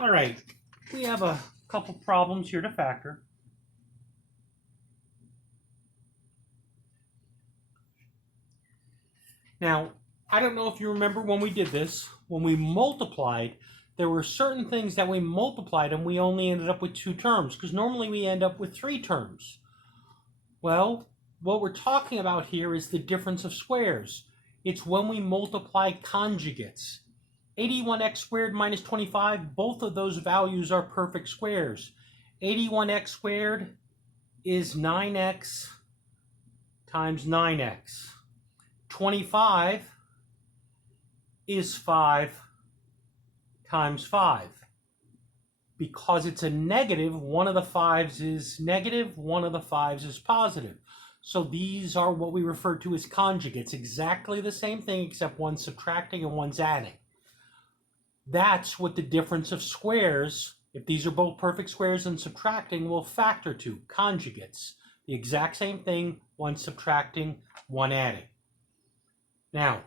All right, we have a couple problems here to factor. Now, I don't know if you remember when we did this, when we multiplied, there were certain things that we multiplied and we only ended up with 2 terms, because normally we end up with 3 terms. Well, what we're talking about here is the difference of squares. It's when we multiply conjugates. 81x squared minus 25, both of those values are perfect squares. 81x squared is 9x times 9x. 25 is 5 times 5. Because it's a negative, one of the 5's is negative, one of the 5's is positive. So these are what we refer to as conjugates, exactly the same thing except one's subtracting and one's adding. That's what the difference of squares, if these are both perfect squares and subtracting, will factor to, conjugates. The exact same thing, one subtracting, one adding. Now,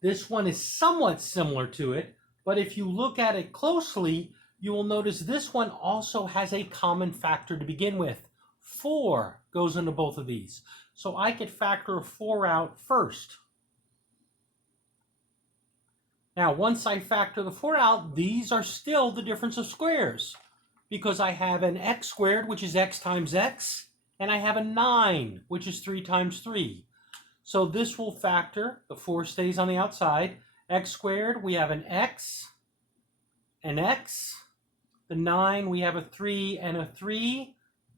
this one is somewhat similar to it, but if you look at it closely, you will notice this one also has a common factor to begin with. 4 goes into both of these. So I could factor a 4 out first. Now, once I factor the 4 out, these are still the difference of squares, because I have an x squared, which is x times x, and I have a 9, which is 3 times 3. So this will factor, the 4 stays on the outside. X squared, we have an x, the 9, we have a 3 and a 3.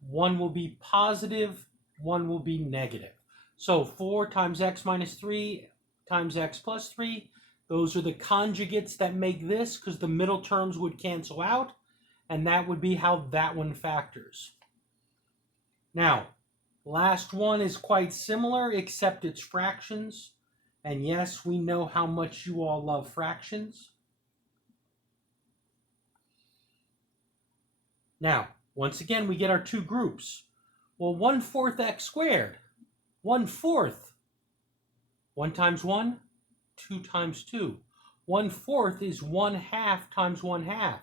One will be positive, one will be negative. So 4 times x minus 3 times x plus 3, those are the conjugates that make this, because the middle terms would cancel out, and that would be how that one factors. Now, last one is quite similar, except it's fractions. And yes, we know how much you all love fractions. Now, once again, we get our 2 groups. Well, 1/4 x squared. 1/4. 1 times 1, 2 times 2. 1/4 is 1/2 times 1/2.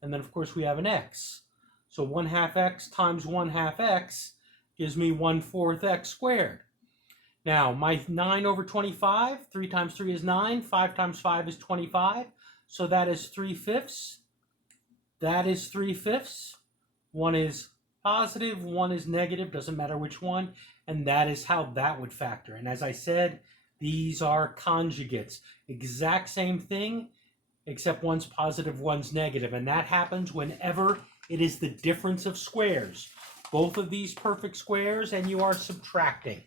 And then, of course, we have an x. So 1/2 x times 1/2 x gives me 1/4 x squared. Now, my 9 over 25, 3 times 3 is 9, 5 times 5 is 25. So that is 3/5. That is 3/5. One is positive, one is negative, doesn't matter which one. And that is how that would factor. And as I said, these are conjugates. Exact same thing, except one's positive, one's negative. And that happens whenever it is the difference of squares. Both of these perfect squares, and you are subtracting.